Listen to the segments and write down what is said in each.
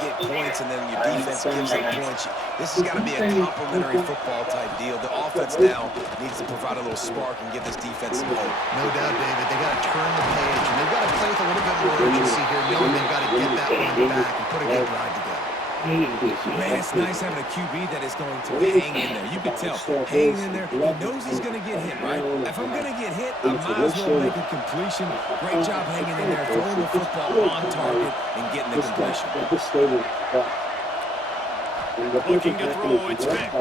get points and then your defense gives up points. This has got to be a complementary football type deal. The offense now needs to provide a little spark and give this defense some hope. No doubt, David. They got to turn the page, and they've got to play with a little bit more urgency here, knowing they've got to get that one back and put a good drive together. Man, it's nice having a QB that is going to hang in there. You can tell, hanging in there, he knows he's going to get hit, right? If I'm going to get hit, I might as well make a completion. Great job hanging in there, throwing the football on target and getting the completion. Looking to throw, it's Vick.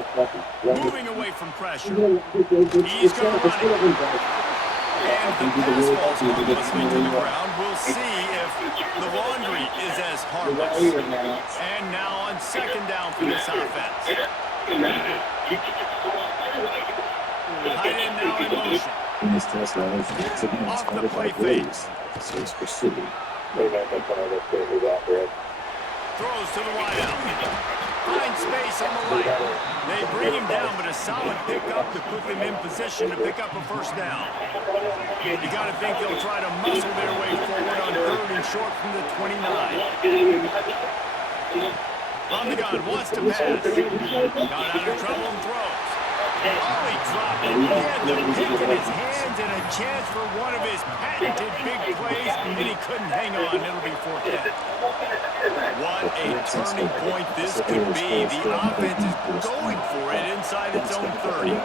Moving away from pressure. He's going to run it. And the pass falls harmlessly to the ground. We'll see if the laundry is as harmless. And now on second down for this offense. Tight end now in motion. Off the play fake. Throws to the wideout. Finds space on the right. They bring him down, but a solid pickup to put them in position to pick up a first down. You got to think they'll try to muscle their way forward on third and short from the 29. From the gun, wants to pass. Got out of trouble and throws. Oh, he dropped it. He had the pick in his hands and a chance for one of his patented big plays, and he couldn't hang on. It'll be fourth down. What a turning point this could be. The offense is going for it inside its own 30.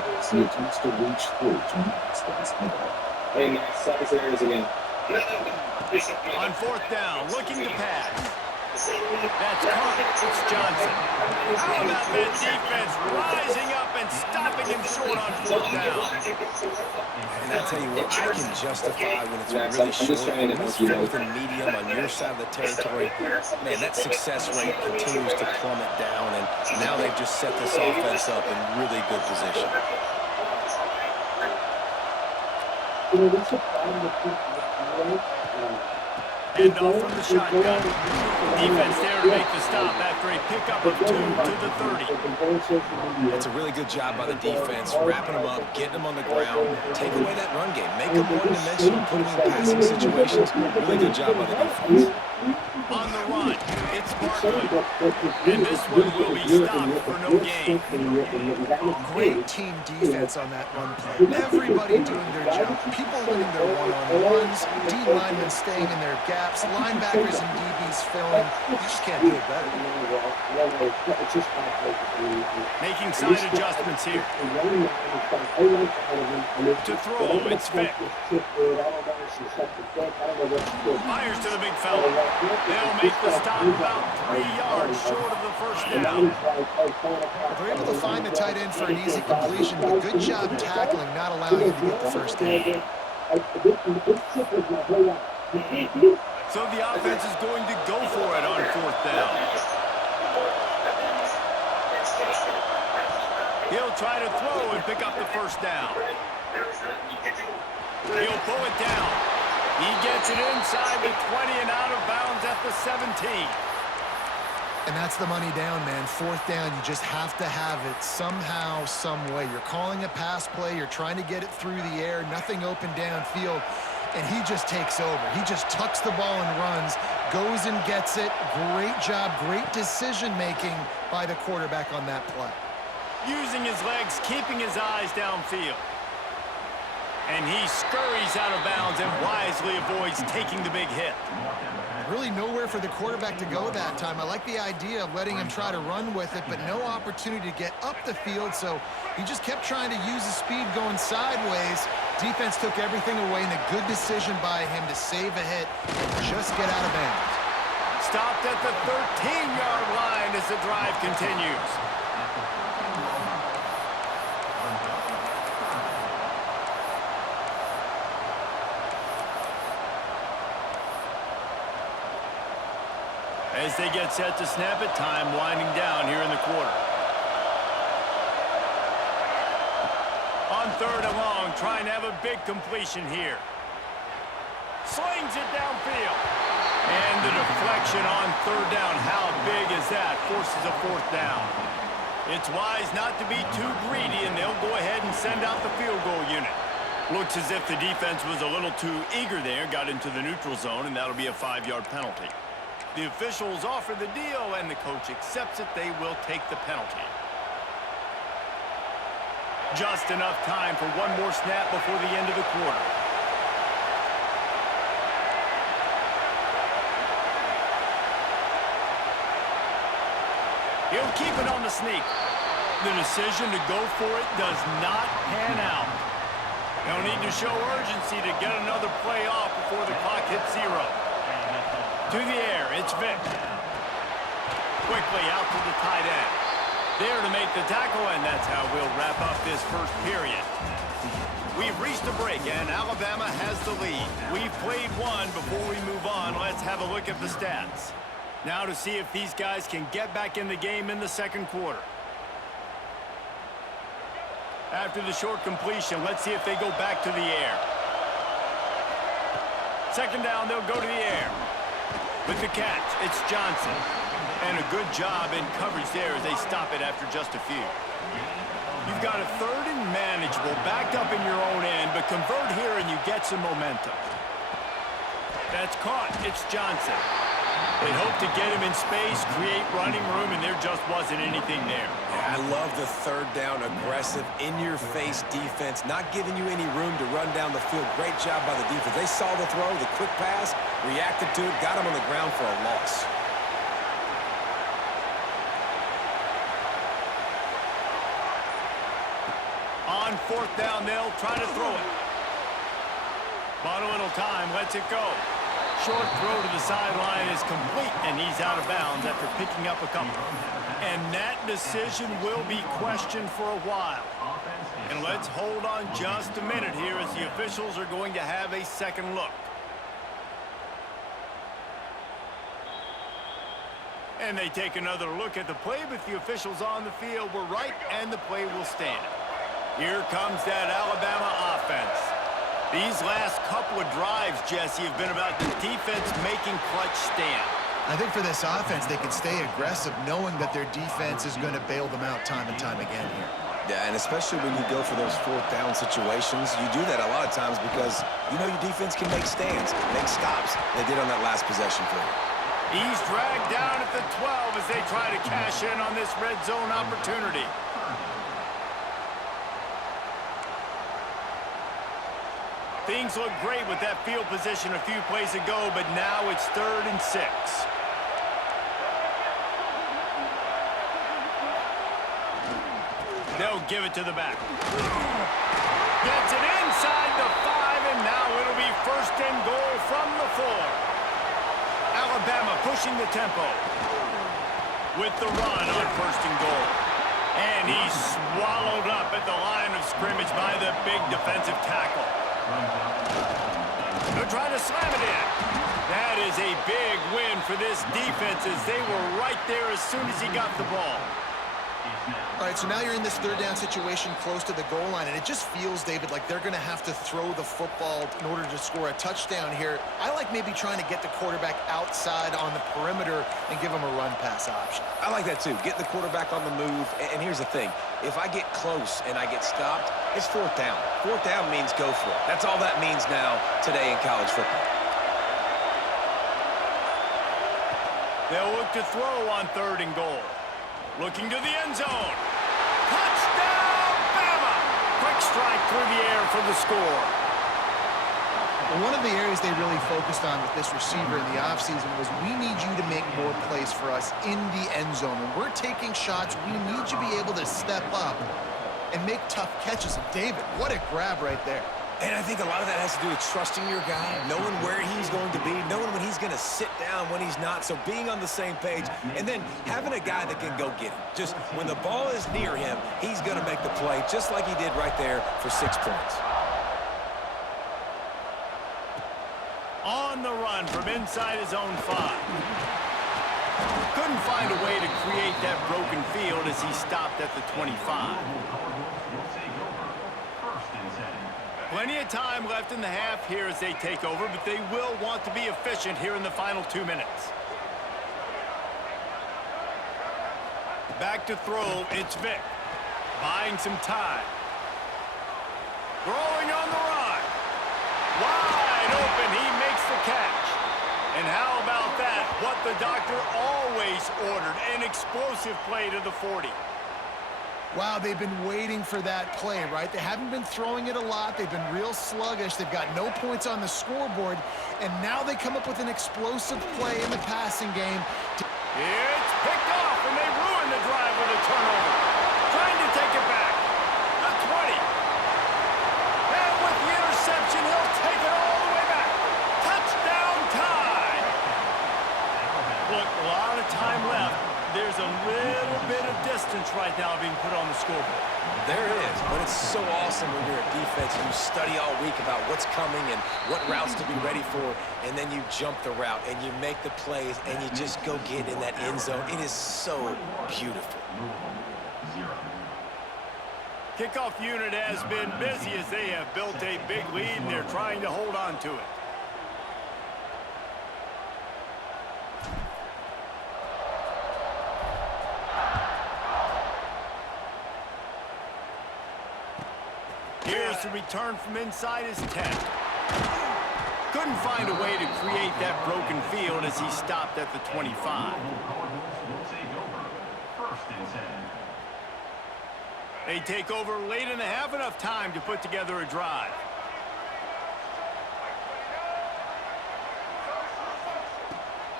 On fourth down, looking to pass. That's caught. It's Johnson. How about that defense rising up and stopping him short on fourth down? And I tell you what, I can justify when it's really short, when it's fourth and medium on your side of the territory. Man, that success rate continues to plummet down, and now they've just set this offense up in really good position. And off from the shotgun. Defense there to make the stop after a pickup of 2 to the 30. It's a really good job by the defense, wrapping them up, getting them on the ground, take away that run game, make them one-dimensional, put them in passing situations. Really good job by the defense. On the run, it's Barkley. And this one will be stopped for no gain. Great team defense on that run play. Everybody doing their job. People winning their one-on-ones, D-linemen staying in their gaps, linebackers and DBs filling. You just can't do it better. Making side adjustments here. To throw, it's Vick. Fires to the big fella. They'll make the stop about 3 yards short of the first down. They're able to find the tight end for an easy completion, but good job tackling, not allowing him to get the first down. So the offense is going to go for it on fourth down. He'll try to throw and pick up the first down. He'll pull it down. He gets it inside the 20 and out of bounds at the 17. And that's the money down, man. Fourth down, you just have to have it somehow, some way. You're calling a pass play. You're trying to get it through the air. Nothing open downfield. And he just takes over. He just tucks the ball and runs, goes and gets it. Great job, great decision-making by the quarterback on that play. Using his legs, keeping his eyes downfield. And he scurries out of bounds and wisely avoids taking the big hit. Really nowhere for the quarterback to go that time. I like the idea of letting him try to run with it, but no opportunity to get up the field, so he just kept trying to use his speed going sideways. Defense took everything away, and a good decision by him to save a hit and just get out of bounds. Stopped at the 13-yard line as the drive continues. As they get set to snap it, time winding down here in the quarter. On third and long, trying to have a big completion here. Slings it downfield. And the deflection on third down. How big is that? Forces a fourth down. It's wise not to be too greedy, and they'll go ahead and send out the field goal unit. Looks as if the defense was a little too eager there, got into the neutral zone, and that'll be a 5-yard penalty. The officials offer the deal, and the coach accepts it. They will take the penalty. Just enough time for one more snap before the end of the quarter. He'll keep it on the sneak. The decision to go for it does not pan out. They'll need to show urgency to get another play off before the clock hits 0. To the air, it's Vick. Quickly out to the tight end. There to make the tackle, and that's how we'll wrap up this first period. We've reached a break, and Alabama has the lead. We've played one. Before we move on, let's have a look at the stats. Now to see if these guys can get back in the game in the second quarter. After the short completion, let's see if they go back to the air. Second down, they'll go to the air. With the catch, it's Johnson. And a good job in coverage there as they stop it after just a few. You've got a third and manageable, backed up in your own end, but convert here and you get some momentum. That's caught. It's Johnson. They hope to get him in space, create running room, and there just wasn't anything there. Yeah, I love the third down, aggressive, in-your-face defense, not giving you any room to run down the field. Great job by the defense. They saw the throw, the quick pass, reacted to it, got him on the ground for a loss. On fourth down, they'll try to throw it. Bought a little time, lets it go. Short throw to the sideline is complete, and he's out of bounds after picking up a couple. And that decision will be questioned for a while. And let's hold on just a minute here as the officials are going to have a second look. And they take another look at the play, but the officials on the field were right, and the play will stand. Here comes that Alabama offense. These last couple of drives, Jesse, have been about the defense making clutch stand. I think for this offense, they can stay aggressive knowing that their defense is going to bail them out time and time again here. Yeah, and especially when you go for those fourth down situations, you do that a lot of times because you know your defense can make stands, make stops. They did on that last possession for you. He's dragged down at the 12 as they try to cash in on this red zone opportunity. Things look great with that field position a few plays ago, but now it's 3rd and 6. They'll give it to the back. Gets it inside the 5, and now it'll be 1st and goal from the 4. Alabama pushing the tempo with the run on 1st and goal. And he's swallowed up at the line of scrimmage by the big defensive tackle. They're trying to slam it in. That is a big win for this defense as they were right there as soon as he got the ball. All right, so now you're in this 3rd down situation close to the goal line, and it just feels, David, like they're going to have to throw the football in order to score a touchdown here. I like maybe trying to get the quarterback outside on the perimeter and give him a run-pass option. I like that too. Get the quarterback on the move. And here's the thing. If I get close and I get stopped, it's 4th down. 4th down means go for it. That's all that means now today in college football. They'll look to throw on 3rd and goal. Looking to the end zone. Touchdown, Bama! Quick strike through the air for the score. Well, one of the areas they really focused on with this receiver in the offseason was we need you to make more plays for us in the end zone. When we're taking shots, we need you to be able to step up and make tough catches. And David, what a grab right there. And I think a lot of that has to do with trusting your guy, knowing where he's going to be, knowing when he's going to sit down, when he's not, so being on the same page, and then having a guy that can go get him. Just when the ball is near him, he's going to make the play, just like he did right there for 6 points. On the run from inside his own 5. Couldn't find a way to create that broken field as he stopped at the 25. Plenty of time left in the half here as they take over, but they will want to be efficient here in the final 2 minutes. Back to throw, it's Vick. Buying some time. Throwing on the run. Wide open, he makes the catch. And how about that? What the doctor always ordered an explosive play to the 40. Wow, they've been waiting for that play, right? They haven't been throwing it a lot. They've been real sluggish. They've got no points on the scoreboard, and now they come up with an explosive play in the passing game. It's picked off, and they ruin the drive with a turnover. Trying to take it back. The 20. And with the interception, he'll take it all the way back. Touchdown tie. Look, a lot of time left. There's a little bit of distance right now being put on the scoreboard. There is, but it's so awesome when you're a defense and you study all week about what's coming and what routes to be ready for, and then you jump the route and you make the plays and you just go get in that end zone. It is so beautiful. Kickoff unit has been busy as they have built a big lead and they're trying to hold on to it. Here's the return from inside his 10. Couldn't find a way to create that broken field as he stopped at the 25. They take over late in the half, enough time to put together a drive.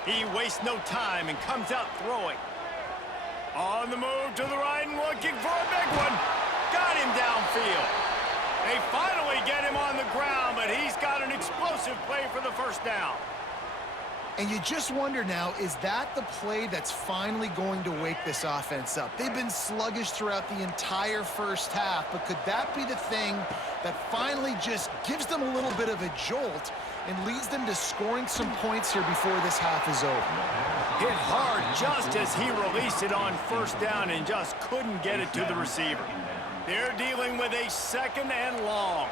He wastes no time and comes out throwing. On the move to the right and looking for a big one. Got him downfield. They finally get him on the ground, but he's got an explosive play for the first down. And you just wonder now, is that the play that's finally going to wake this offense up? They've been sluggish throughout the entire first half, but could that be the thing that finally just gives them a little bit of a jolt and leads them to scoring some points here before this half is over? Hit hard just as he released it on first down and just couldn't get it to the receiver. They're dealing with a second and long.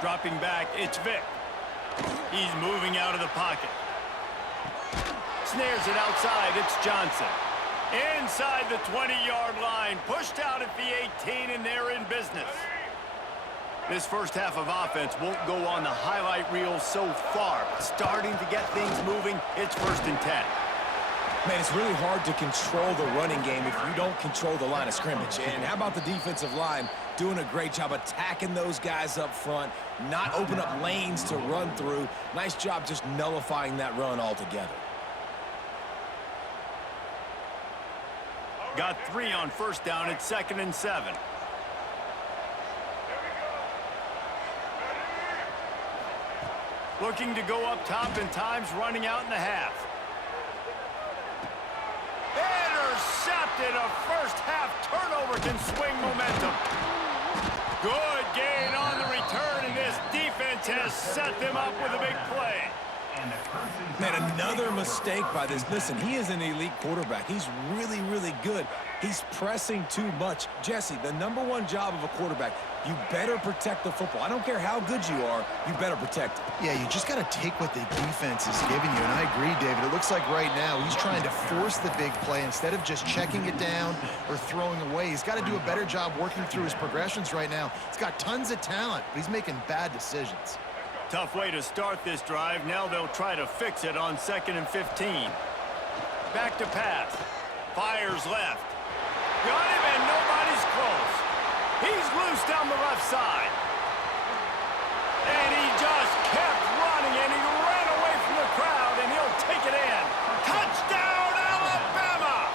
Dropping back, it's Vick. He's moving out of the pocket. Snares it outside, it's Johnson. Inside the 20-yard line, pushed out at the 18, and they're in business. This first half of offense won't go on the highlight reel so far. Starting to get things moving, it's 1st and 10. Man, it's really hard to control the running game if you don't control the line of scrimmage. And how about the defensive line doing a great job attacking those guys up front, not open up lanes to run through. Nice job just nullifying that run altogether. Got 3 on first down at 2nd and 7. Looking to go up top, and time's running out in the half. Intercepted. A first half turnover can swing momentum. Good gain on the return, and this defense has set them up with a big play. Man, another mistake by this. Listen, he is an elite quarterback. He's really, really good. He's pressing too much. Jesse, the #1 job of a quarterback, you better protect the football. I don't care how good you are, you better protect it. Yeah, you just got to take what the defense is giving you, and I agree, David. It looks like right now he's trying to force the big play instead of just checking it down or throwing away. He's got to do a better job working through his progressions right now. He's got tons of talent, but he's making bad decisions. Tough way to start this drive. Now they'll try to fix it on 2nd and 15. Back to pass. Fires left. Got him, and nobody's close. He's loose down the left side. And he just kept running, and he ran away from the crowd, and he'll take it in. Touchdown, Alabama!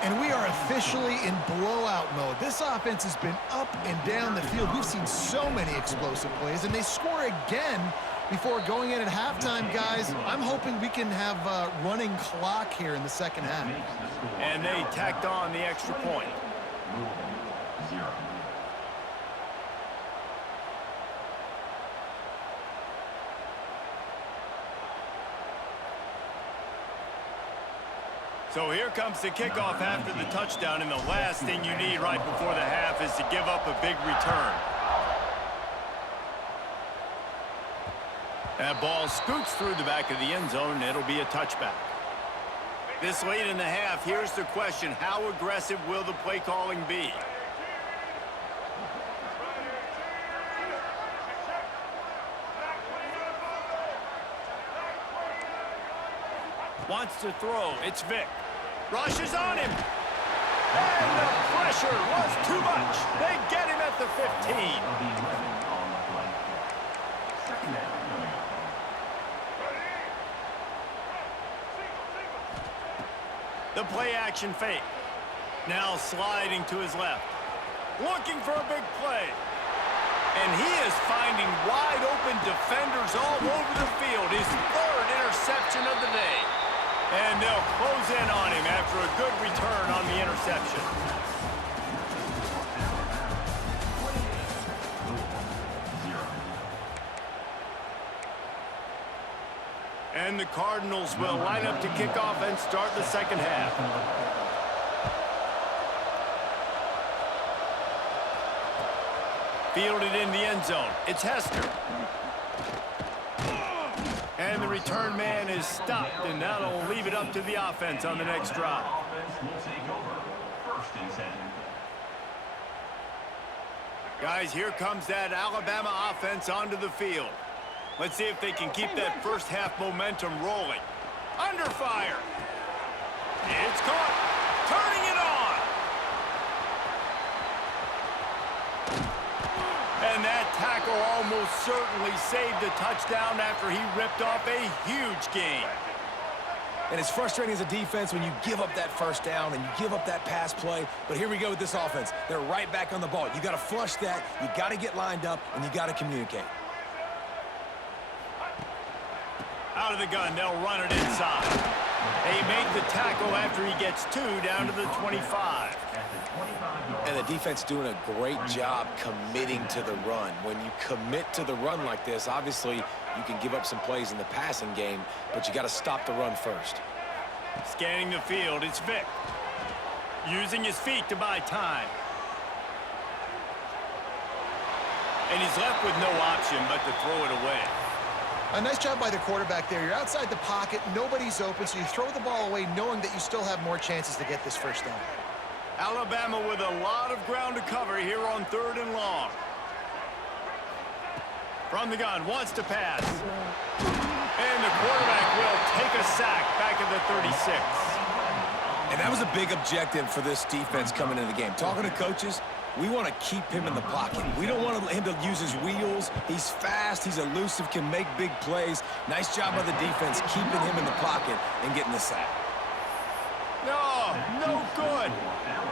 And we are officially in blowout mode. This offense has been up and down the field. We've seen so many explosive plays, and they score again before going in at halftime, guys. I'm hoping we can have a running clock here in the second half. And they tacked on the extra point. So here comes the kickoff after the touchdown, and the last thing you need right before the half is to give up a big return. That ball scoots through the back of the end zone, and it'll be a touchback. This late in the half, here's the question: how aggressive will the play calling be? Wants to throw. It's Vic. Rushes on him. And the pressure was too much. They get him at the 15. The play action fake. Now sliding to his left. Looking for a big play. And he is finding wide open defenders all over the field. His third interception of the day. And they'll close in on him after a good return on the interception. And the Cardinals will line up to kick off and start the second half. Fielded in the end zone. It's Hester. And the return man is stopped, and that'll leave it up to the offense on the next drive. Guys, here comes that Alabama offense onto the field. Let's see if they can keep that first half momentum rolling. Under fire. It's caught. Turning it on. And that tackle almost certainly saved a touchdown after he ripped off a huge gain. And it's frustrating as a defense when you give up that first down and you give up that pass play. But here we go with this offense. They're right back on the ball. You got to flush that. You got to get lined up, and you got to communicate. Out of the gun, they'll run it inside. They make the tackle after he gets 2 down to the 25. And the defense doing a great job committing to the run. When you commit to the run like this, obviously you can give up some plays in the passing game, but you got to stop the run first. Scanning the field, it's Vic. Using his feet to buy time. And he's left with no option but to throw it away. A nice job by the quarterback there. You're outside the pocket, nobody's open, so you throw the ball away knowing that you still have more chances to get this first down. Alabama with a lot of ground to cover here on 3rd and long. From the gun, wants to pass. And the quarterback will take a sack back at the 36. And that was a big objective for this defense coming into the game. Talking to coaches, we want to keep him in the pocket. We don't want him to use his wheels. He's fast, he's elusive, can make big plays. Nice job by the defense keeping him in the pocket and getting the sack. No good.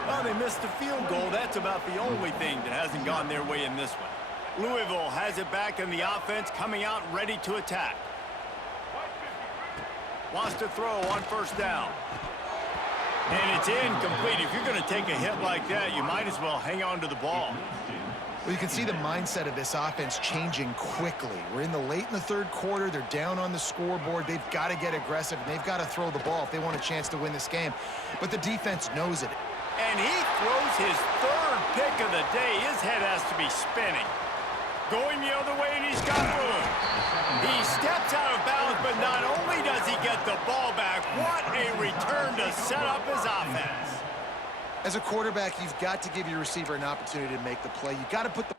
Well, they missed the field goal. That's about the only thing that hasn't gone their way in this one. Louisville has it back in the offense, coming out ready to attack. Wants to throw on first down. And it's incomplete. If you're going to take a hit like that, you might as well hang on to the ball. Well, you can see the mindset of this offense changing quickly. We're in the 3rd quarter. They're down on the scoreboard. They've got to get aggressive, and they've got to throw the ball if they want a chance to win this game. But the defense knows it. And he throws his 3rd pick of the day. His head has to be spinning. Going the other way, and he's got room. He steps out of bounds, but not only does he get the ball back, what a return to set up his offense. As a quarterback, you've got to give your receiver an opportunity to make the play. You've got to put the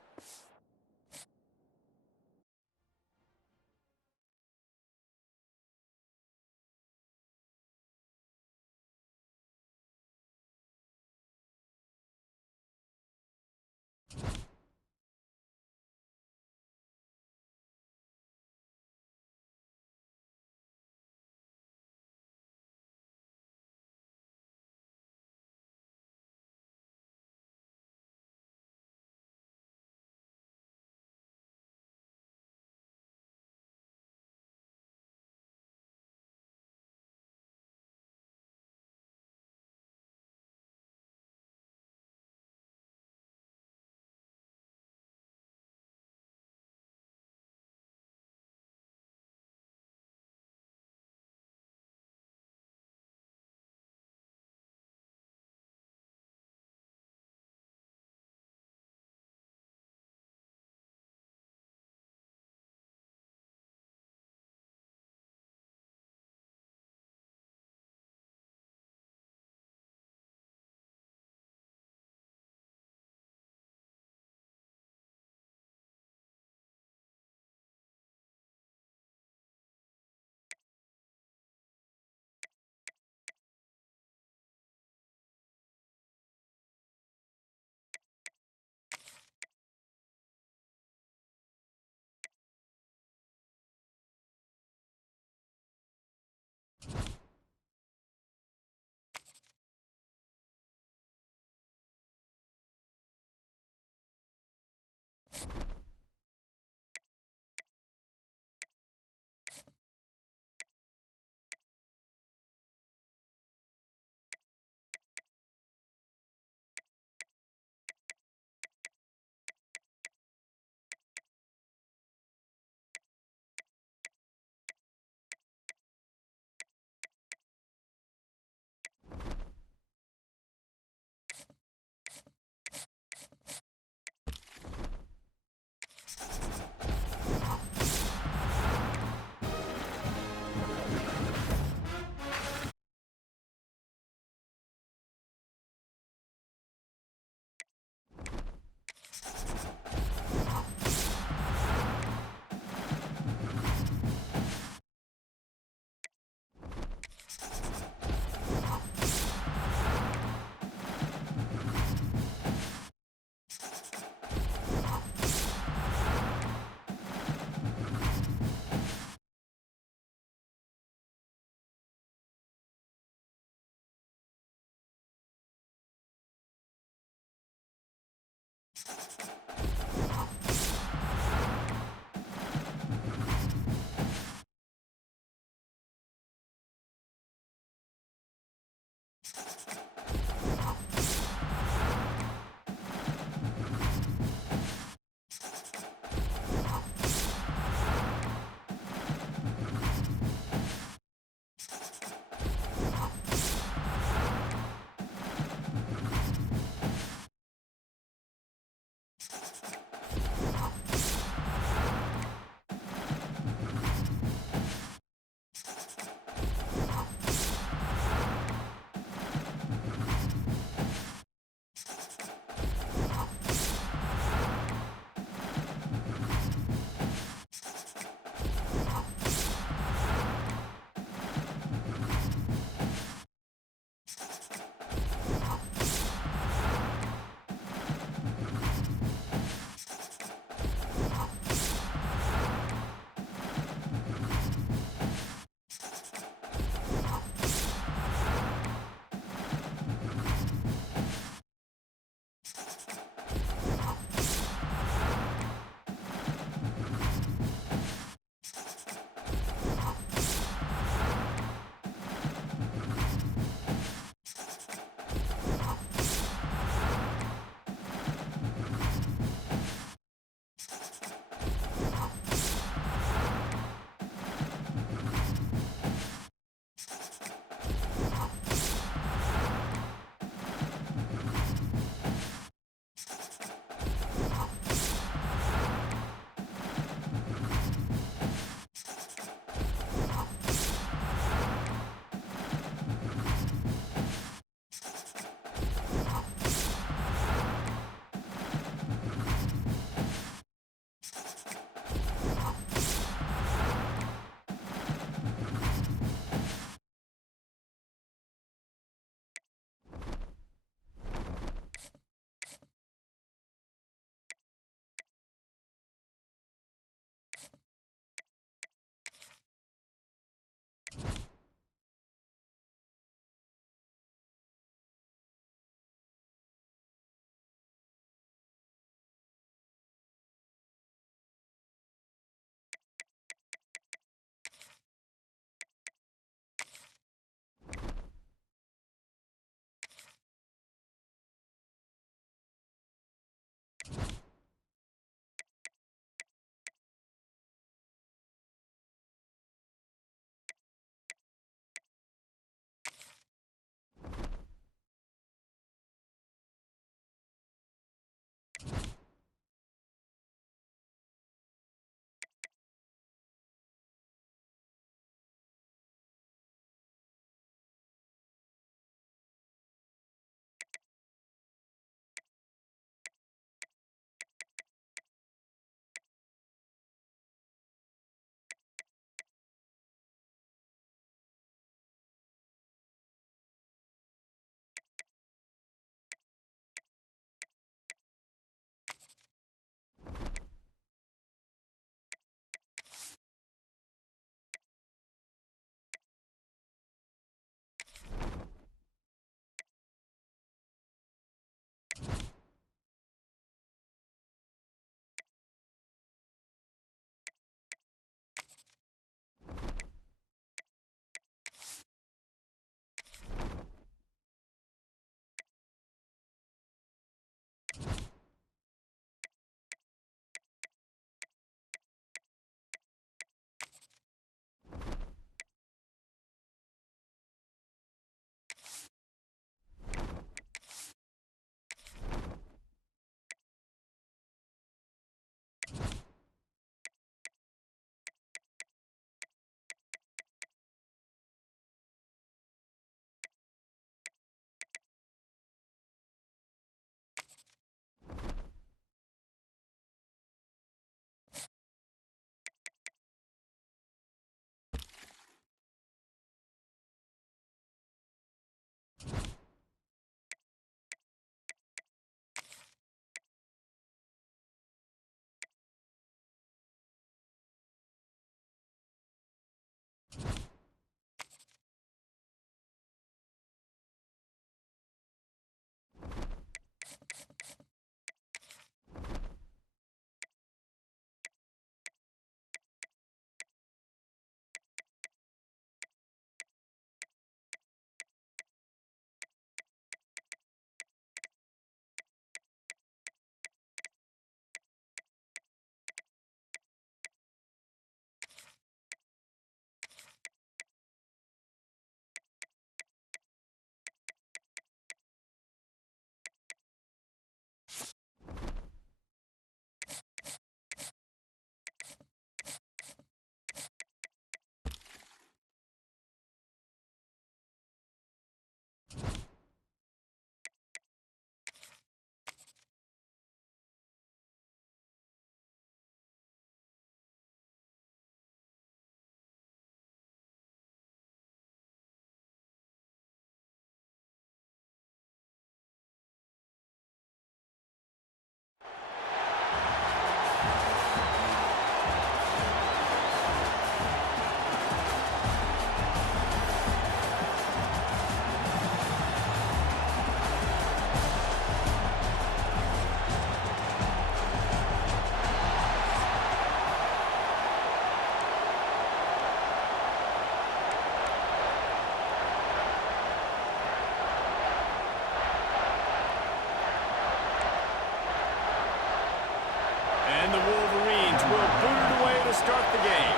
start the game.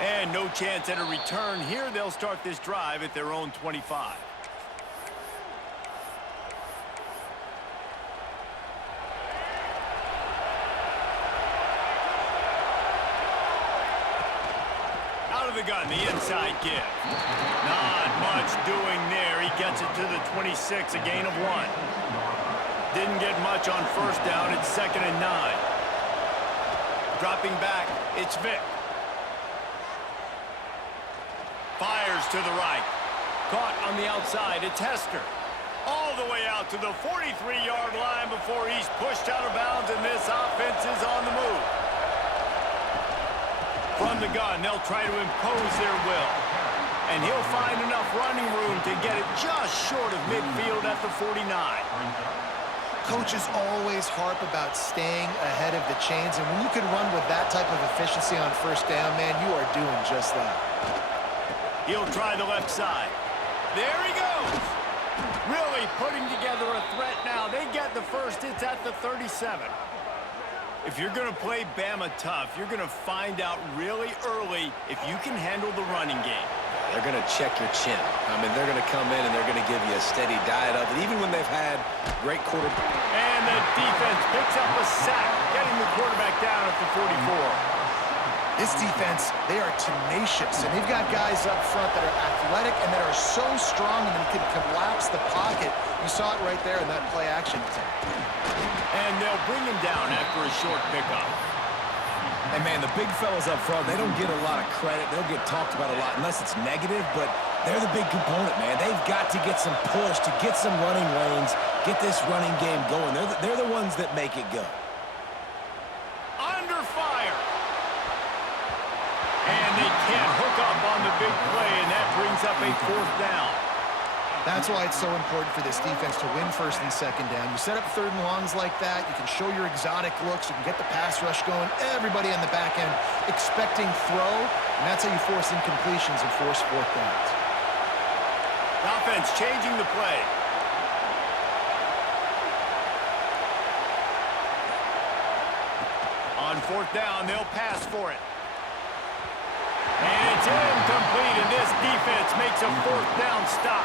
And no chance at a return here. They'll start this drive at their own 25. Out of the gun, the inside give. Not much doing there. He gets it to the 26, a gain of 1. Didn't get much on first down. It's 2nd and 9. Dropping back, it's Vick. Fires to the right. Caught on the outside, it's Hester. All the way out to the 43-yard line before he's pushed out of bounds, and this offense is on the move. From the gun, they'll try to impose their will. And he'll find enough running room to get it just short of midfield at the 49. Coaches always harp about staying ahead of the chains, and when you can run with that type of efficiency on first down, man, you are doing just that. He'll try the left side. There he goes. Really putting together a threat now. They get the first. It's at the 37. If you're going to play Bama tough, you're going to find out really early if you can handle the running game. They're going to check your chin. I mean, they're going to come in and they're going to give you a steady diet of it, even when they've had great quarterback. And the defense picks up a sack, getting the quarterback down at the 44. This defense, they are tenacious, and they've got guys up front that are athletic and that are so strong and can collapse the pocket. You saw it right there in that play action attempt. And they'll bring him down after a short pickup. And, man, the big fellas up front, they don't get a lot of credit. They'll get talked about a lot unless it's negative, but they're the big component, man. They've got to get some push, to get some running lanes, get this running game going. They're the ones that make it go. Under fire. And they can't hook up on the big play, and that brings up a 4th down. That's why it's so important for this defense to win 1st and 2nd down. You set up 3rd and longs like that, you can show your exotic looks, you can get the pass rush going, everybody on the back end expecting throw, and that's how you force incompletions and force 4th downs. Offense changing the play. On 4th down, they'll pass for it. And it's incomplete, and this defense makes a 4th down stop.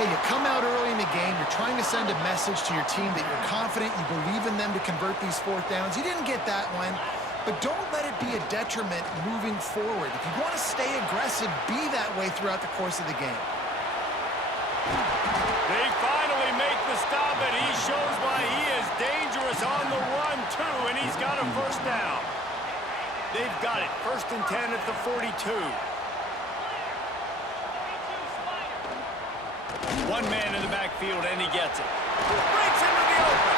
Hey, you come out early in the game, you're trying to send a message to your team that you're confident, you believe in them to convert these 4th downs. You didn't get that one, but don't let it be a detriment moving forward. If you want to stay aggressive, be that way throughout the course of the game. They finally make the stop, and he shows why he is dangerous on the run, too, and he's got a 1st down. They've got it. 1st and 10 at the 42. One man in the backfield, and he gets it. Breaks into the open.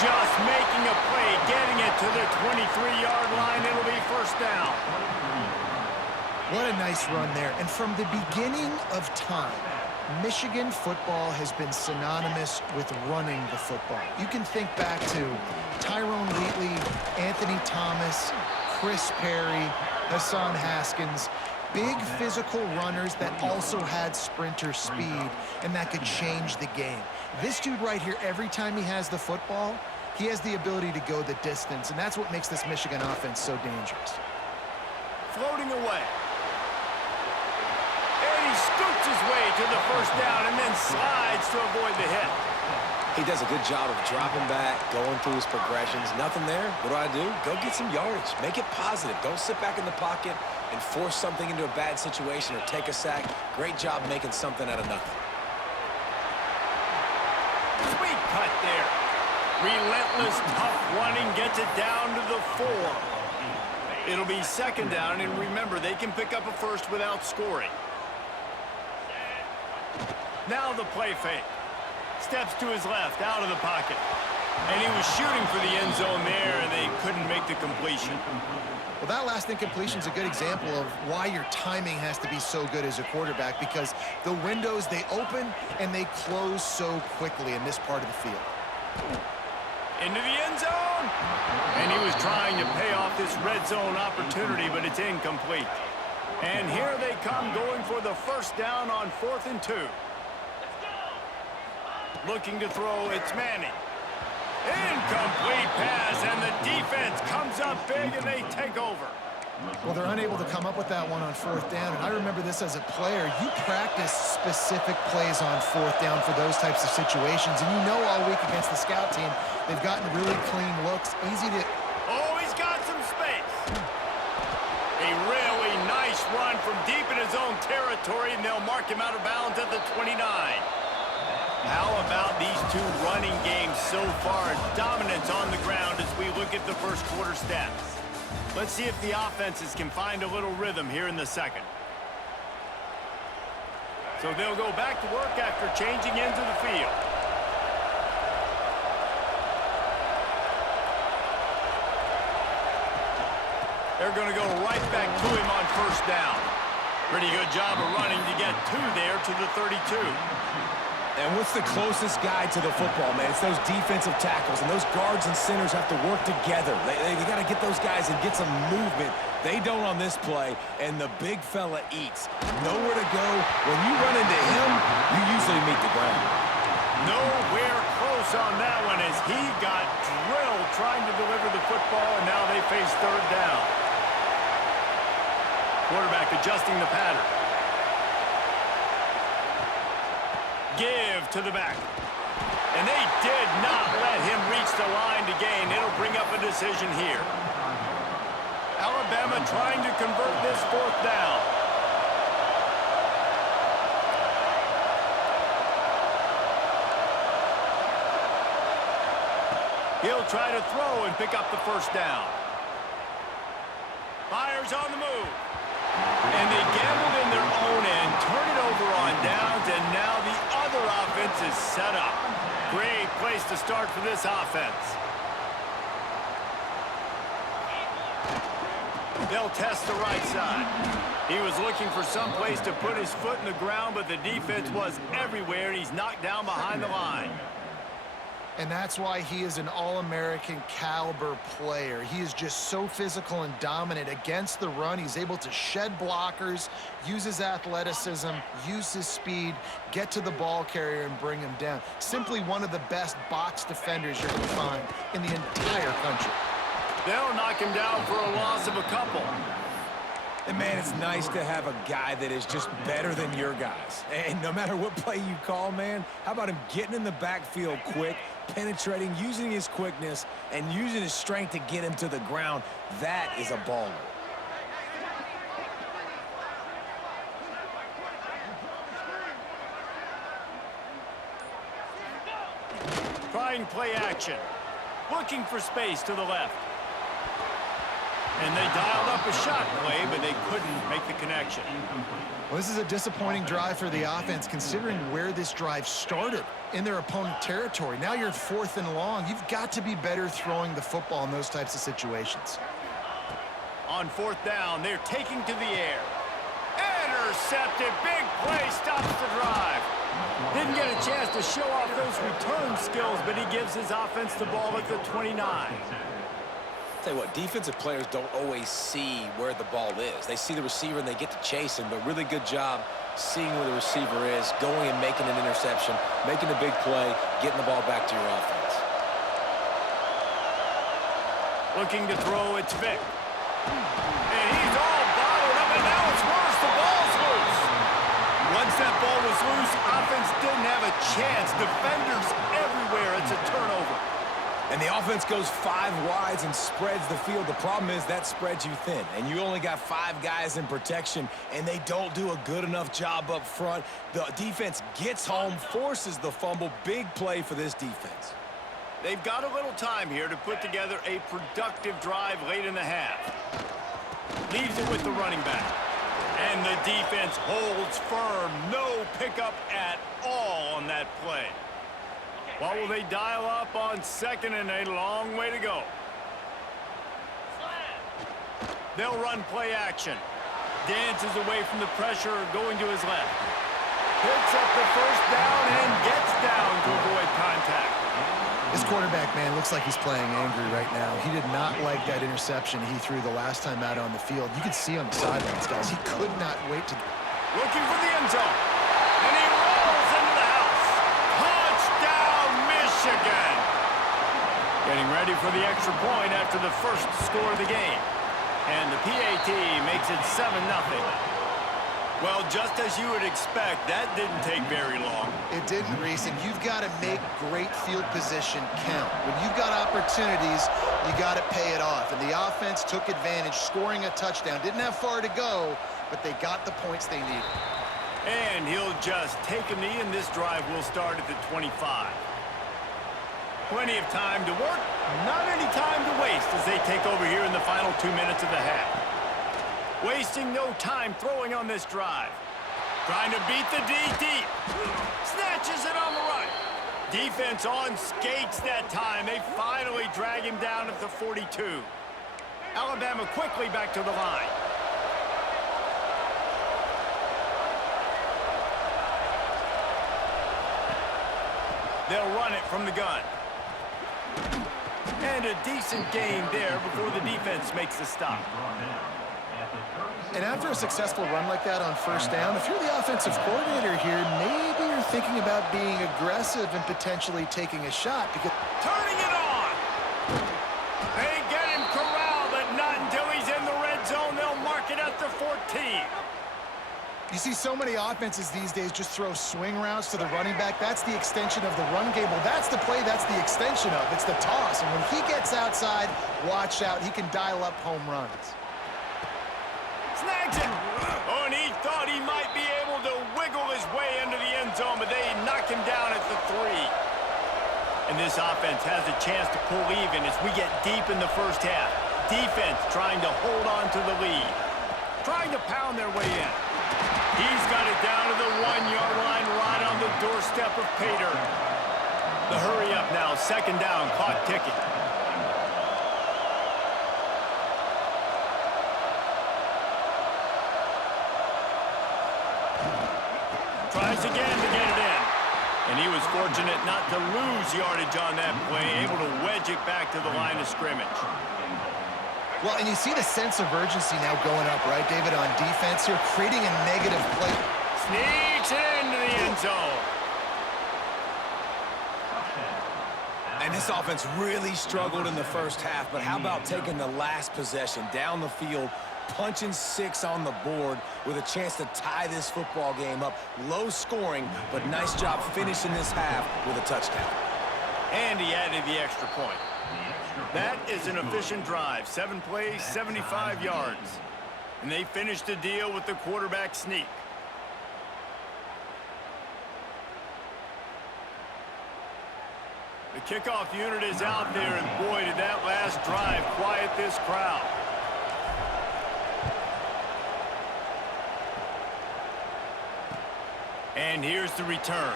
Just making a play, getting it to the 23-yard line. It'll be 1st down. What a nice run there. And from the beginning of time, Michigan football has been synonymous with running the football. You can think back to Tyrone Wheatley, Anthony Thomas, Chris Perry, Hassan Haskins, big physical runners that also had sprinter speed and that could change the game. This dude right here, every time he has the football, he has the ability to go the distance, and that's what makes this Michigan offense so dangerous. Floating away. And he scoots his way to the 1st down and then slides to avoid the hit. He does a good job of dropping back, going through his progressions. Nothing there. What do? Go get some yardage. Make it positive. Don't sit back in the pocket and force something into a bad situation or take a sack. Great job making something out of nothing. Sweet cut there. Relentless, tough running gets it down to the 4. It'll be 2nd down, and remember, they can pick up a 1st without scoring. Now the play fake. Steps to his left, out of the pocket. And he was shooting for the end zone there, and they couldn't make the completion. Well, that last incompletion is a good example of why your timing has to be so good as a quarterback, because the windows, they open and they close so quickly in this part of the field. Into the end zone. And he was trying to pay off this red zone opportunity, but it's incomplete. And here they come, going for the 1st down on 4th and 2. Looking to throw, it's Manning. Incomplete pass, and the defense comes up big, and they take over. Well, they're unable to come up with that one on fourth down, and I remember this as a player. You practice specific plays on fourth down for those types of situations, and you know all week against the scout team, they've gotten really clean looks, easy to... Oh, he's got some space. A really nice run from deep in his own territory, and they'll mark him out of bounds at the 29. How about these two running games so far? Dominance on the ground as we look at the first quarter stats. Let's see if the offenses can find a little rhythm here in the second. So they'll go back to work after changing into the field. They're going to go right back to him on first down. Pretty good job of running to get two there to the 32. And what's the closest guy to the football, man? It's those defensive tackles, and those guards and centers have to work together. They got to get those guys and get some movement. They don't on this play, and the big fella eats. Nowhere to go. When you run into him, you usually meet the ground. Nowhere close on that one as he got drilled trying to deliver the football, and now they face third down. Quarterback adjusting the pattern. Give to the back. And they did not let him reach the line to gain. It'll bring up a decision here. Alabama trying to convert this fourth down. He'll try to throw and pick up the first down. Fires on the move. And they gambled in their own end, turn it over on downs, and now the other offense is set up. Great place to start for this offense. They'll test the right side. He was looking for some place to put his foot in the ground, but the defense was everywhere, and he's knocked down behind the line. And that's why he is an All-American caliber player. He is just so physical and dominant against the run. He's able to shed blockers, use his athleticism, use his speed, get to the ball carrier and bring him down. Simply one of the best box defenders you're going to find in the entire country. They'll knock him down for a loss of a couple. And, man, it's nice to have a guy that is just better than your guys. And no matter what play you call, man, how about him getting in the backfield quick, penetrating, using his quickness, and using his strength to get him to the ground? That is a baller. Trying play action. Looking for space to the left. And they dialed up a shot play, but they couldn't make the connection. Well, this is a disappointing drive for the offense, considering where this drive started in their opponent territory. Now you're 4th and long. You've got to be better throwing the football in those types of situations. On 4th down, they're taking to the air. Intercepted. Big play stops the drive. Didn't get a chance to show off those return skills, but he gives his offense the ball at the 29. Tell you what, defensive players don't always see where the ball is. They see the receiver and they get to chase him, but really good job seeing where the receiver is, going and making an interception, making a big play, getting the ball back to your offense. Looking to throw, it's Vick. And he's all bottled up, and now it's worse. The ball's loose. Once that ball was loose, offense didn't have a chance. Defenders everywhere. It's a turnover. And the offense goes 5 wides and spreads the field. The problem is that spreads you thin, and you only got 5 guys in protection, and they don't do a good enough job up front. The defense gets home, forces the fumble. Big play for this defense. They've got a little time here to put together a productive drive late in the half. Leaves it with the running back. And the defense holds firm. No pickup at all on that play. What will they dial up on 2nd and a long way to go? They'll run play action. Dances away from the pressure, going to his left. Picks up the first down and gets down to avoid contact. This quarterback, man, looks like he's playing angry right now. He did not like that interception he threw the last time out on the field. You could see on the sidelines, guys. He could not wait to... Looking for the end zone. And he rolls into the house. Touchdown! for the extra point after the first score of the game. And the PAT makes it 7-0. Well, just as you would expect, that didn't take very long. It didn't, Reese, and you've got to make great field position count. When you've got opportunities, you got to pay it off. And the offense took advantage, scoring a touchdown. Didn't have far to go, but they got the points they needed. And he'll just take a knee, and this drive will start at the 25. Plenty of time to work, not any time to waste as they take over here in the final 2 minutes of the half. Wasting no time throwing on this drive. Trying to beat the D deep. Snatches it on the right. Defense on skates that time. They finally drag him down at the 42. Alabama quickly back to the line. They'll run it from the gun. And a decent gain there before the defense makes the stop. And after a successful run like that on first down, if you're the offensive coordinator here, maybe you're thinking about being aggressive and potentially taking a shot. Because Turning it on! They get him corralled, but not until he's in the red zone. They'll mark it at the 14. you see so many offenses these days just throw swing routes to the running back. That's the extension of the run game. Well, that's the play that's the extension of. It's the toss. And when he gets outside, watch out. He can dial up home runs. Snags it. Oh, and he thought he might be able to wiggle his way into the end zone, but they knock him down at the 3. And this offense has a chance to pull even as we get deep in the first half. Defense trying to hold on to the lead. Trying to pound their way in. He's got it down to the 1-yard line right on the doorstep of Pater. The hurry up now, second down, clock ticking. Tries again to get it in. And he was fortunate not to lose yardage on that play, able to wedge it back to the line of scrimmage. Well, and you see the sense of urgency now going up, right, David, on defense here, creating a negative play. Sneaks it into the end zone. And this offense really struggled in the first half, but how about taking the last possession down the field, punching 6 on the board with a chance to tie this football game up. Low scoring, but nice job finishing this half with a touchdown. And he added the extra point. That is an efficient drive. 7 plays, 75 yards. And they finished the deal with the quarterback sneak. The kickoff unit is out there, and boy, did that last drive quiet this crowd. And here's the return.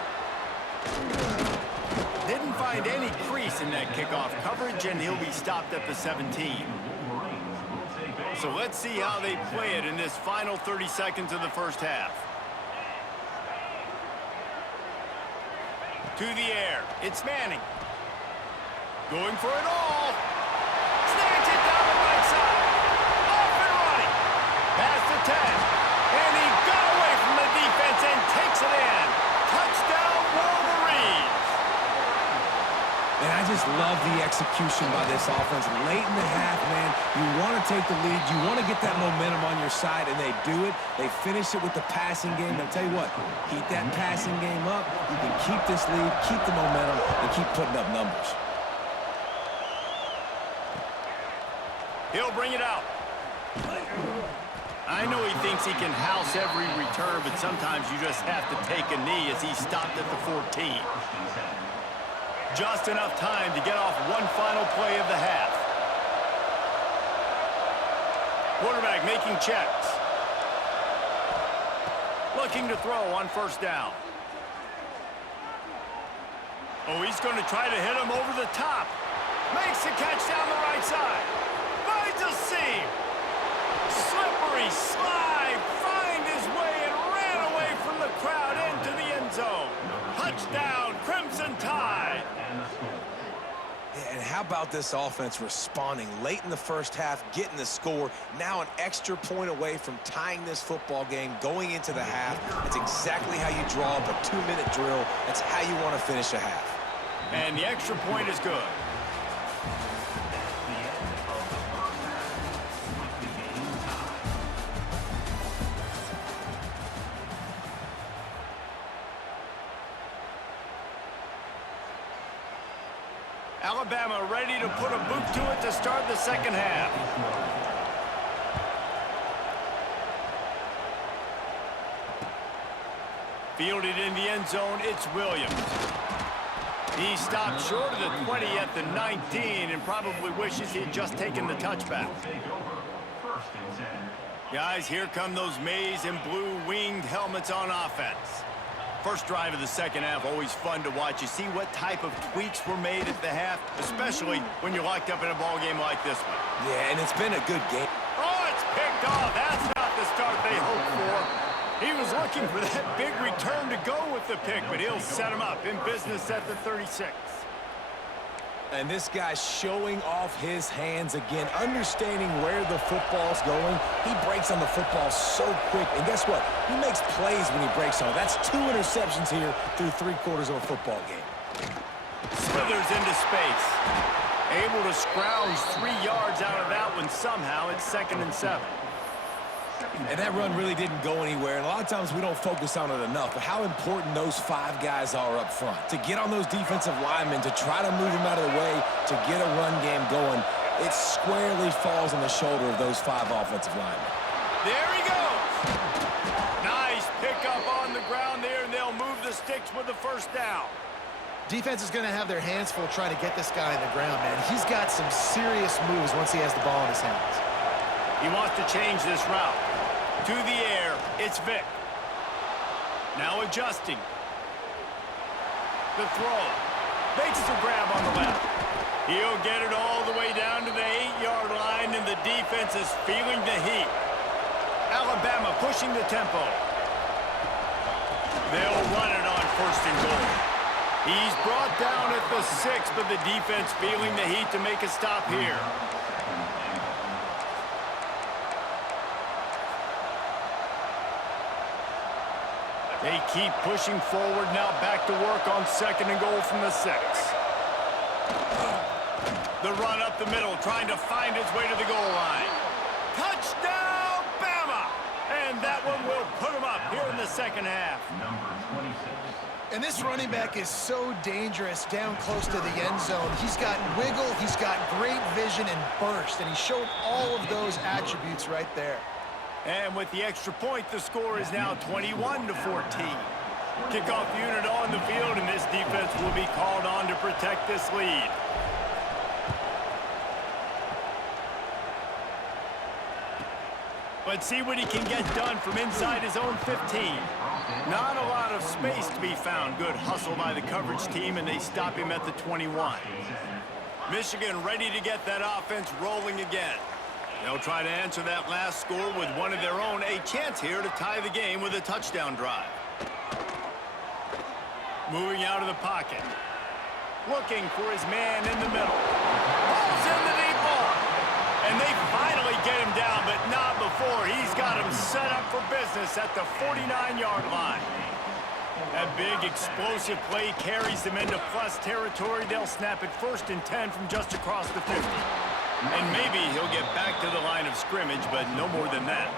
Didn't find any crease in that kickoff coverage, and he'll be stopped at the 17. So let's see how they play it in this final 30 seconds of the first half. To the air. It's Manning. Going for it all. Snags it down the right side. Off and running. Past the 10. And he got away from the defense and takes it in. Touchdown, Wolverines. And I just love the execution by this offense. Late in the half, man, you want to take the lead. You want to get that momentum on your side, and they do it. They finish it with the passing game. I'll tell you what, keep that passing game up. You can keep this lead, keep the momentum, and keep putting up numbers. He'll bring it out. I know he thinks he can house every return, but sometimes you just have to take a knee as he stopped at the 14. Just enough time to get off one final play of the half. Quarterback making checks. Looking to throw on first down. Oh, he's going to try to hit him over the top. Makes the catch down the right side. Finds a seam. Slippery slide. Find his way and ran away from the crowd into the end zone. Touchdown, Crimson Tide. Yeah, and how about this offense responding late in the first half, getting the score, now an extra point away from tying this football game going into the half. That's exactly how you draw up a 2-minute drill. That's how you want to finish a half. And the extra point is good. Alabama ready to put a boot to it to start the second half. Fielded in the end zone, it's Williams. He stopped short of the 20 at the 19 and probably wishes he had just taken the touchback. Guys, here come those maize and blue winged helmets on offense. First drive of the second half, always fun to watch. You see what type of tweaks were made at the half, especially when you're locked up in a ball game like this one. Yeah, and it's been a good game. Oh, it's picked off. That's not the start they hoped for. He was looking for that big return to go with the pick, but he'll set him up in business at the 36. And this guy's showing off his hands again, understanding where the football's going. He breaks on the football so quick, and guess what? He makes plays when he breaks on it. That's 2 interceptions here through 3/4 of a football game. Slithers into space. Able to scrounge 3 yards out of that one somehow. It's 2nd and 7. And that run really didn't go anywhere, and a lot of times we don't focus on it enough, but how important those 5 guys are up front. To get on those defensive linemen, to try to move them out of the way, to get a run game going, it squarely falls on the shoulder of those 5 offensive linemen. There he goes. Nice pickup on the ground there, and they'll move the sticks with the first down. Defense is going to have their hands full trying to get this guy on the ground, man. He's got some serious moves once he has the ball in his hands. He wants to change this route. To the air, it's Vick. Now adjusting. The throw. Makes the grab on the left. He'll get it all the way down to the 8-yard line, and the defense is feeling the heat. Alabama pushing the tempo. They'll run it on 1st and goal. He's brought down at the 6, but the defense feeling the heat to make a stop here. They keep pushing forward now, back to work on 2nd and goal from the 6. The run up the middle, trying to find his way to the goal line. Touchdown, Bama! And that one will put him up here in the second half. And this running back is so dangerous down close to the end zone. He's got wiggle, he's got great vision and burst, and he showed all of those attributes right there. And with the extra point, the score is now 21-14. Kickoff unit on the field, and this defense will be called on to protect this lead. Let's see what he can get done from inside his own 15. Not a lot of space to be found. Good hustle by the coverage team, and they stop him at the 21. Michigan ready to get that offense rolling again. They'll try to answer that last score with one of their own. A chance here to tie the game with a touchdown drive. Moving out of the pocket. Looking for his man in the middle. Ball's in the deep ball. And they finally get him down, but not before. He's got him set up for business at the 49-yard line. That big explosive play carries them into plus territory. They'll snap it 1st and 10 from just across the 50. And maybe he'll get back to the line of scrimmage, but no more than that.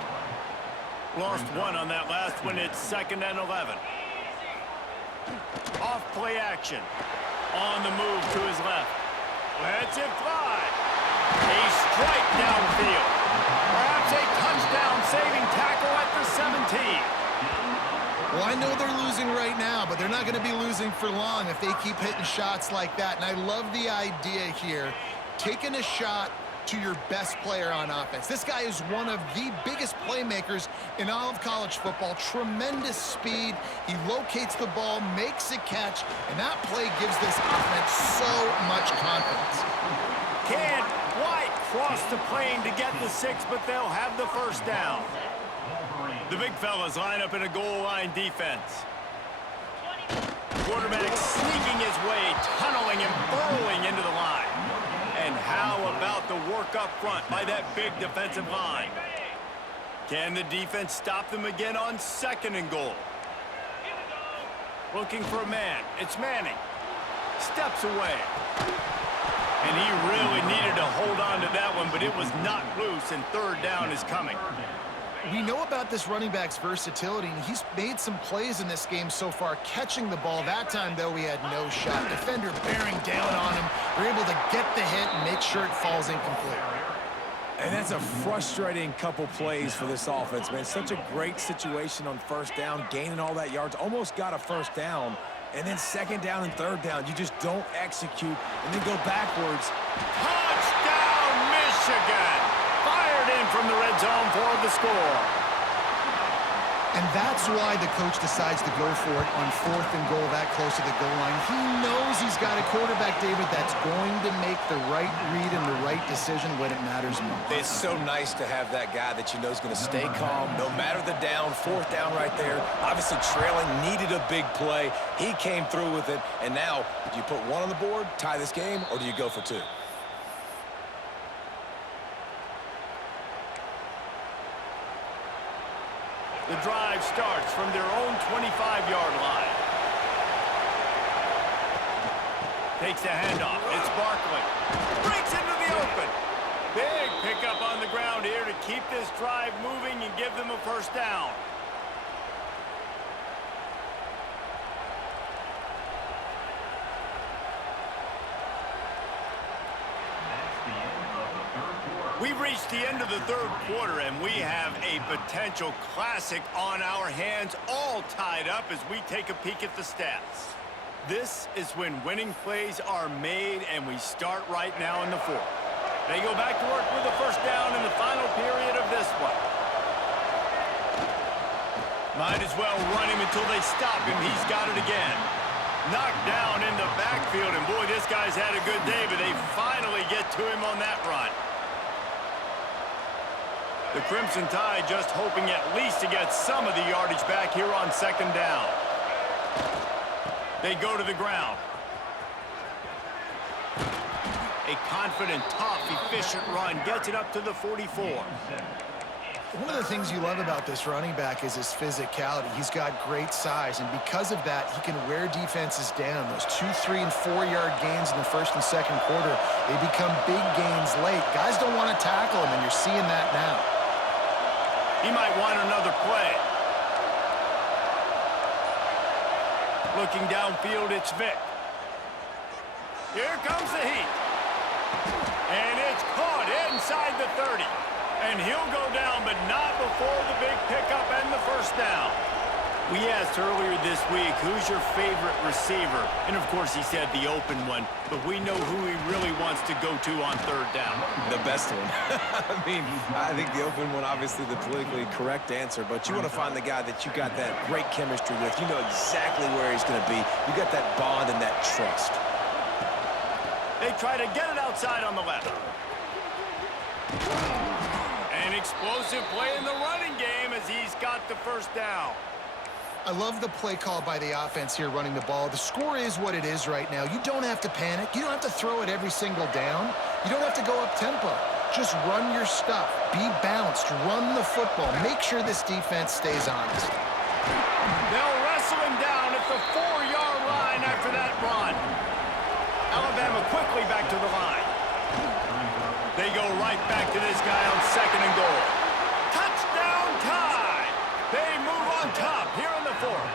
Lost 1 on that last one. It's 2nd and 11. Off play action. On the move to his left. Lets it fly. A strike downfield. Perhaps a touchdown-saving tackle at the 17. Well, I know they're losing right now, but they're not going to be losing for long if they keep hitting shots like that. And I love the idea here. Taking a shot to your best player on offense. This guy is one of the biggest playmakers in all of college football. Tremendous speed. He locates the ball, makes a catch, and that play gives this offense so much confidence. Can't quite cross the plane to get the 6, but they'll have the 1st down. The big fellas line up in a goal line defense. Quarterback sneaking his way, tunneling and burrowing into the line. And how about the work up front by that big defensive line? Can the defense stop them again on 2nd and goal? Looking for a man. It's Manning. Steps away. And he really needed to hold on to that one, but it was not loose, and 3rd down is coming. We know about this running back's versatility, and he's made some plays in this game so far, catching the ball. That time, though, he had no shot. Defender bearing down on him They're able to get the hit and make sure it falls incomplete. And that's a frustrating couple plays for this offense, man. Such a great situation on first down, gaining all that yards, almost got a first down, and then second down and third down, you just don't execute and then go backwards. Touchdown, Michigan! Fired in from the red zone for the score. And that's why the coach decides to go for it on 4th and goal that close to the goal line. He knows he's got a quarterback, David, that's going to make the right read and the right decision when it matters most. It's so nice to have that guy that you know is going to stay calm no matter the down. 4th down right there. Obviously trailing, needed a big play. He came through with it. And now, do you put one on the board, tie this game, or do you go for 2? The drive starts from their own 25-yard line. Takes the handoff. It's Barkley. Breaks into the open. Big pickup on the ground here to keep this drive moving and give them a first down. We've reached the end of the third quarter, and we have a potential classic on our hands, all tied up as we take a peek at the stats. This is when winning plays are made, and we start right now in the fourth. They go back to work with a first down in the final period of this one. Might as well run him until they stop him. He's got it again. Knocked down in the backfield, and boy, this guy's had a good day, but they finally get to him on that run. The Crimson Tide just hoping at least to get some of the yardage back here on second down. They go to the ground. A confident, tough, efficient run gets it up to the 44. One of the things you love about this running back is his physicality. He's got great size, and because of that, he can wear defenses down. Those 2-, 3-, and 4-yard gains in the first and second quarter, they become big gains late. Guys don't want to tackle him, and you're seeing that now. He might want another play. Looking downfield, it's Vick. Here comes the heat. And it's caught inside the 30. And he'll go down, but not before the big pickup and the first down. We asked earlier this week, who's your favorite receiver? And, of course, he said the open one. But we know who he really wants to go to on third down. The best one. I mean, I think the open one, obviously the politically correct answer, but you want to find the guy that you got that great chemistry with. You know exactly where he's going to be. You got that bond and that trust. They try to get it outside on the left. An explosive play in the running game as he's got the first down. I love the play call by the offense here running the ball. The score is what it is right now. You don't have to panic. You don't have to throw it every single down. You don't have to go up-tempo. Just run your stuff. Be balanced. Run the football. Make sure this defense stays honest. They'll wrestle him down at the 4-yard line after that run. Alabama quickly back to the line. They go right back to this guy on second and goal. Touchdown Tide! They move on top here in the fourth.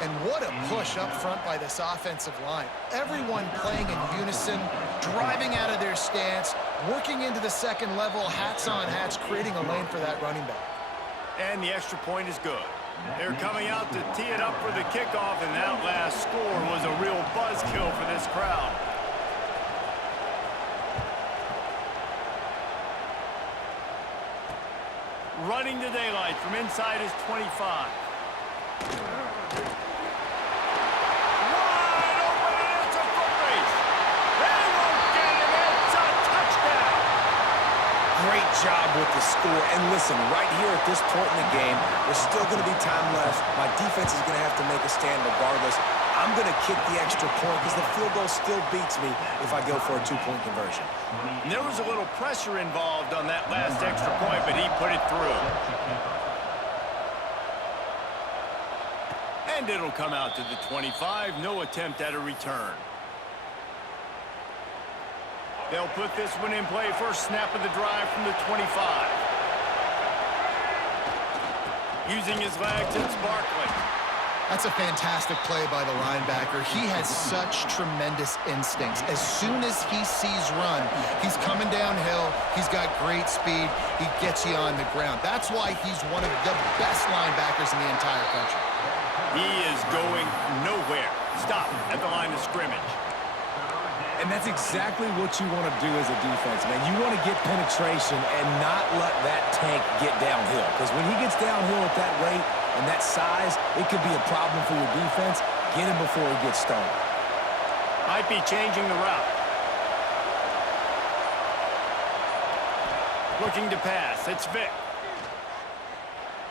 And what a push up front by this offensive line. Everyone playing in unison, driving out of their stance, working into the second level, hats on hats, creating a lane for that running back. And the extra point is good. They're coming out to tee it up for the kickoff, and that last score was a real buzzkill for this crowd. Running the daylight from inside his 25. Wide open, and it's a foot race. They won't get him. It's a touchdown. Great job with the score. And listen, right here at this point in the game, there's still going to be time left. My defense is going to have to make a stand regardless. I'm going to kick the extra point because the field goal still beats me if I go for a 2-point conversion. And there was a little pressure involved on that last extra point, but he put it through. And it'll come out to the 25. No attempt at a return. They'll put this one in play. First snap of the drive from the 25. Using his legs, it's Barkley. That's a fantastic play by the linebacker. He has such tremendous instincts. As soon as he sees run, he's coming downhill. He's got great speed. He gets you on the ground. That's why he's one of the best linebackers in the entire country. He is going nowhere. Stop at the line of scrimmage. And that's exactly what you want to do as a defense, man. You want to get penetration and not let that tank get downhill. Because when he gets downhill at that rate and that size, it could be a problem for your defense. Get him before he gets started. Might be changing the route. Looking to pass. It's Vick.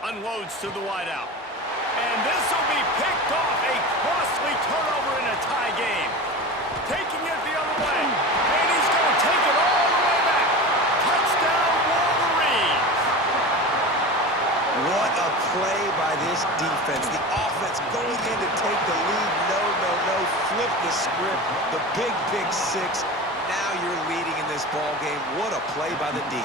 Unloads to the wideout. And this will be picked off. A costly turnover in a tie game. Taking it the other way. And he's going to take it all the way back. Touchdown, Wolverines. What a play by this defense. The offense going in to take the lead. No. Flip the script. The big six. Now you're leading in this ball game. What a play by the D.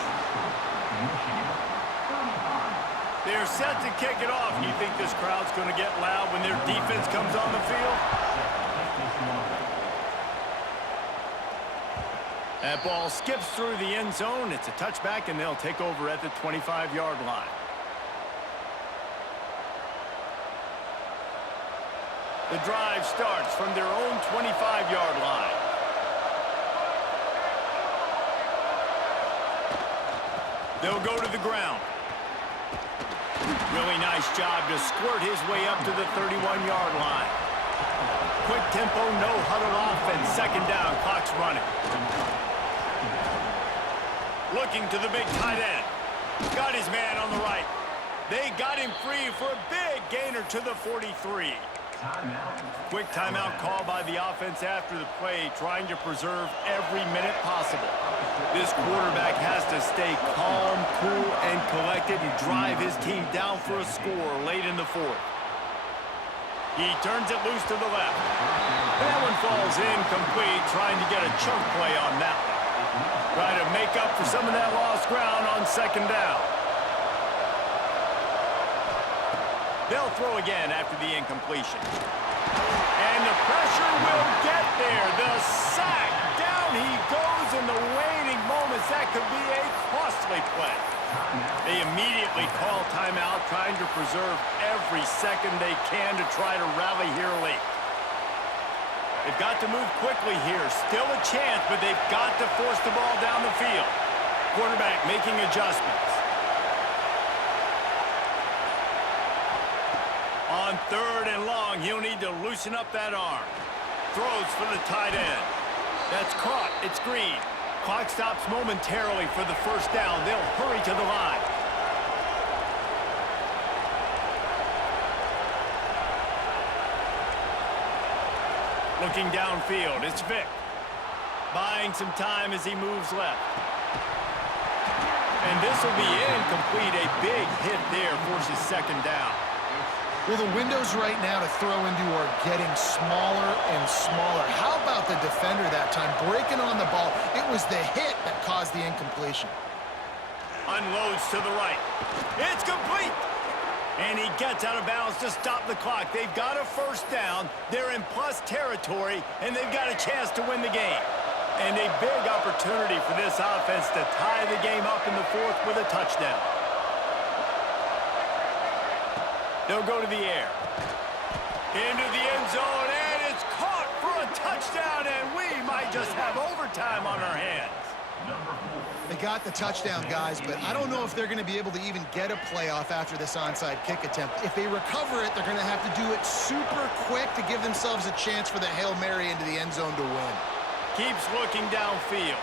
They're set to kick it off. You think this crowd's going to get loud when their defense comes on the field? That ball skips through the end zone. It's a touchback, and they'll take over at the 25-yard line. The drive starts from their own 25-yard line. They'll go to the ground. Really nice job to squirt his way up to the 31-yard line. Quick tempo, no huddle offense. Second down, clock's running. Looking to the big tight end. Got his man on the right. They got him free for a big gainer to the 43. Quick timeout call by the offense after the play, trying to preserve every minute possible. This quarterback has to stay calm, cool, and collected and drive his team down for a score late in the fourth. He turns it loose to the left. That one falls incomplete, trying to get a chunk play on that one. Trying to make up for some of that lost ground on second down. They'll throw again after the incompletion. And the pressure will get there. The sack. Down he goes in the waning moments. That could be a costly play. They immediately call timeout, trying to preserve every second they can to try to rally here late. They've got to move quickly here. Still a chance, but they've got to force the ball down the field. Quarterback making adjustments. On third and long, he'll need to loosen up that arm. Throws for the tight end. That's caught. It's Green. Clock stops momentarily for the first down. They'll hurry to the line. Looking downfield, it's Vick. Buying some time as he moves left. And this will be incomplete. A big hit there forces second down. Well, the windows right now to throw into are getting smaller and smaller. How about the defender that time breaking on the ball? It was the hit that caused the incompletion. Unloads to the right. It's complete. And he gets out of bounds to stop the clock. They've got a first down. They're in plus territory, and they've got a chance to win the game. And a big opportunity for this offense to tie the game up in the fourth with a touchdown. They'll go to the air. Into the end zone, and it's caught for a touchdown, and we might just have overtime on our hands. They got the touchdown, guys, but I don't know if they're going to be able to even get a playoff after this onside kick attempt. If they recover it, they're going to have to do it super quick to give themselves a chance for the Hail Mary into the end zone to win. Keeps looking downfield.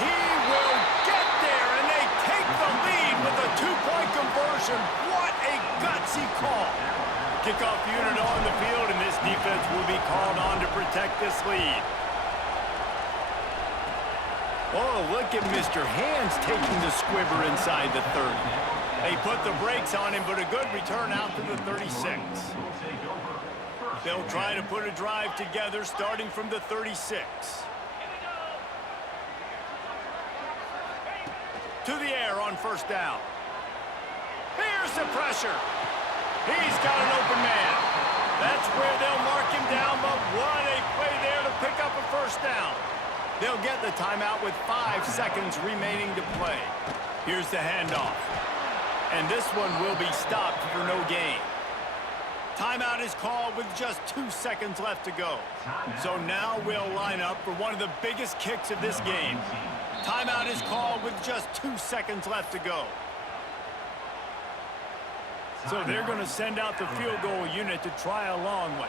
He will get there, and they take the lead with a two-point conversion. What a gutsy call. Kickoff unit on the field, and this defense will be called on to protect this lead. Oh, look at Mr. Hands taking the squibber inside the 30. They put the brakes on him, but a good return out to the 36. They'll try to put a drive together starting from the 36. To the air on first down. Here's the pressure. He's got an open man. That's where they'll mark him down, but what a play there to pick up a first down. They'll get the timeout with 5 seconds remaining to play. Here's the handoff. And this one will be stopped for no gain. Timeout is called with just 2 seconds left to go. So now we'll line up for one of the biggest kicks of this game. Timeout is called with just 2 seconds left to go. So they're going to send out the field goal unit to try a long one.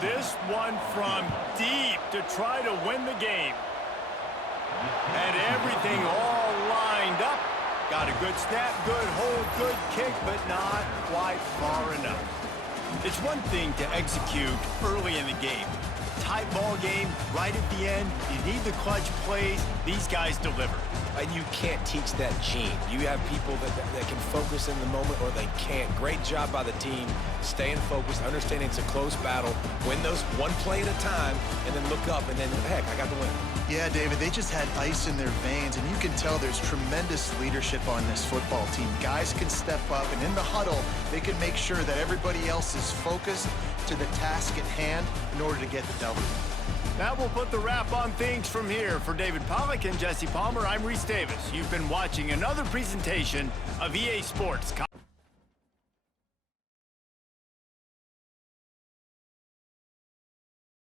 This one from deep to try to win the game. And everything all lined up. Got a good snap, good hold, good kick, but not quite far enough. It's one thing to execute early in the game. Tight ball game, right at the end, you need the clutch plays. These guys deliver. And you can't teach that gene. You have people that can focus in the moment or they can't. Great job by the team, staying focused, understanding it's a close battle, win those one play at a time, and then look up, and then, heck, I got the win. Yeah, David, they just had ice in their veins, and you can tell there's tremendous leadership on this football team. Guys can step up, and in the huddle, they can make sure that everybody else is focused to the task at hand in order to get the W. That will put the wrap on things from here. For David Pollack and Jesse Palmer, I'm Reese Davis. You've been watching another presentation of EA Sports.